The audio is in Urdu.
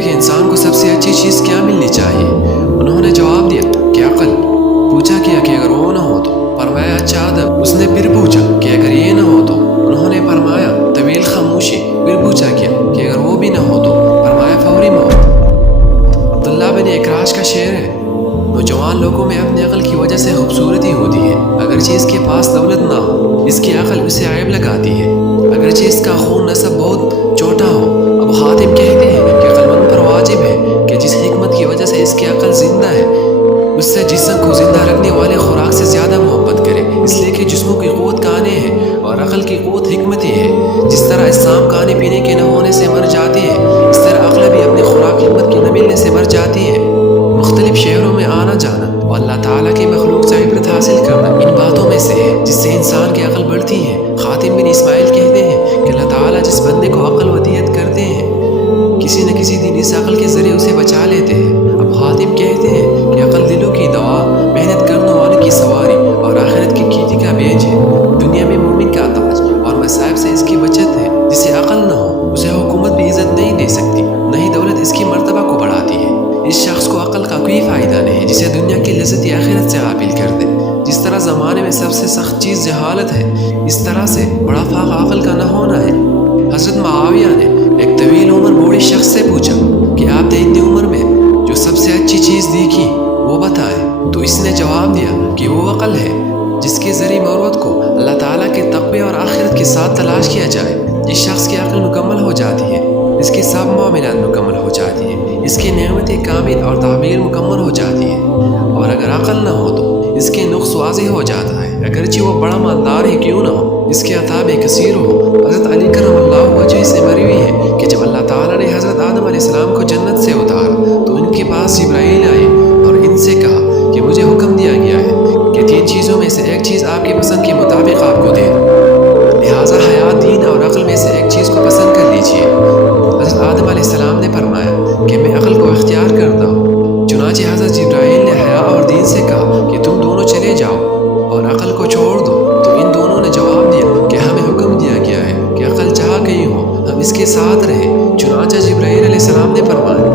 کہ انسان کو سب سے اچھی چیز کیا ملنی چاہیے؟ انہوں نے جواب دیا کہ عقل۔ پوچھا کیا کہ اگر وہ نہ ہو تو؟ فرمایا اچھا ادب۔ اس نے پھر پوچھا کہ اگر یہ نہ ہو تو؟ انہوں نے فرمایا طویل خاموشی۔ پھر پوچھا کیا کہ اگر وہ بھی نہ ہو تو؟ فرمایا فوری موت۔ عبداللہ بن اکراش کا شعر ہے، نوجوان لوگوں میں اپنی عقل کی وجہ سے خوبصورتی ہوتی ہے، اگرچہ اس کے پاس دولت نہ ہو، اس کی عقل اسے عیب لگاتی ہے، اگرچہ اس کا خون نسب بہت چھوٹا ہو۔ ابو حاتم کہتے ہیں کہ عقلمند پر واجب ہے کہ جس حکمت کی وجہ سے اس کی عقل زندہ ہے، اس سے جسم کو زندہ رکھنے والے خوراک سے زیادہ محبت کرے، اس لیے کہ جسموں کی قوت کھانے ہے اور عقل کی قوت حکمت ہی ہے۔ جس طرح اجسام کھانے پینے کے نہ ہونے سے مر جاتی ہے، اس طرح عقل بھی اپنی خوراک حکمت کی نہ ملنے سے مر جاتی ہے۔ مختلف شہروں میں آنا جانا اور اللہ تعالیٰ کی مخلوق سے عبرت حاصل کرنا ان باتوں میں سے ہے جس سے انسان کی عقل بڑھتی ہے۔ خاتم بن اسماعیل کہتے ہیں کہ اللہ تعالیٰ جس بندے کو عقل ودیت کرتے ہیں، کسی نہ کسی دن اس عقل کے ذریعے اسے بچا لیتے ہیں۔ اب خاتم کہتے ہیں کہ عقل دلوں کی دوا، محنت کرنے والوں کی سواری اور آخرت کی کھیتی کا بیج ہے، دنیا میں مومن کا تاج اور مصائب سے اس کی بچت ہے۔ جسے عقل نہ ہو اسے حکومت بھی عزت نہیں دے سکتی، نہ ہی دولت اس کی مرتبہ کو بڑھاتی ہے۔ اس شخص کو عقل کا کوئی فائدہ نہیں جسے دنیا کی لذت یا آخرت سے غافل کر دے۔ جس طرح زمانے میں سب سے سخت چیز جہالت ہے، اس طرح سے بڑا فاقہ عقل کا نہ ہونا ہے۔ حضرت معاویہ نے ایک طویل عمر بوڑھی شخص سے پوچھا کہ آپ نے اتنی عمر میں جو سب سے اچھی چیز دیکھی وہ بتائیں، تو اس نے جواب دیا کہ وہ عقل ہے جس کے ذریعے مروت کو اللہ تعالیٰ کے تقوی اور آخرت کے ساتھ تلاش کیا جائے۔ جس شخص کی عقل مکمل ہو جاتی ہے، اس کی سب معاملات مکمل ہو جاتی ہیں، اس کی نعمت کامل اور تعمیر مکمل ہو جاتی ہے، اور اگر عقل نہ ہو تو اس کے نقص واضح ہو جاتا ہے، اگرچہ وہ بڑا مالدار ہی کیوں نہ ہو، اس کے عطا بے کثیر ہو۔ حضرت علی کرم اللہ وجہ سے مروی ہے کہ جب اللہ تعالیٰ نے حضرت آدم علیہ السلام کو جنت سے اتارا تو ان کے پاس جبرائیل آئے اور ان سے کہا کہ مجھے حکم دیا گیا ہے کہ 3 چیزوں میں سے ایک چیز آپ کی پسند کے مطابق آپ کو دے دوں، لہٰذا حیات، دین اور عقل میں سے ایک چیز کو پسند کر لیجیے۔ حضرت آدم علیہ السلام نے فرمایا کہ میں عقل کو اختیار کرتا ہوں۔ چنانچہ حضرت جبرائیل نے حیا اور دین سے کہا کہ تم دونوں چلے جاؤ اور عقل کو چھوڑ دو، تو ان دونوں نے جواب دیا کہ ہمیں حکم دیا گیا ہے کہ عقل جہاں کہیں ہو ہم اس کے ساتھ رہیں۔ چنانچہ جبرائیل علیہ السلام نے فرمایا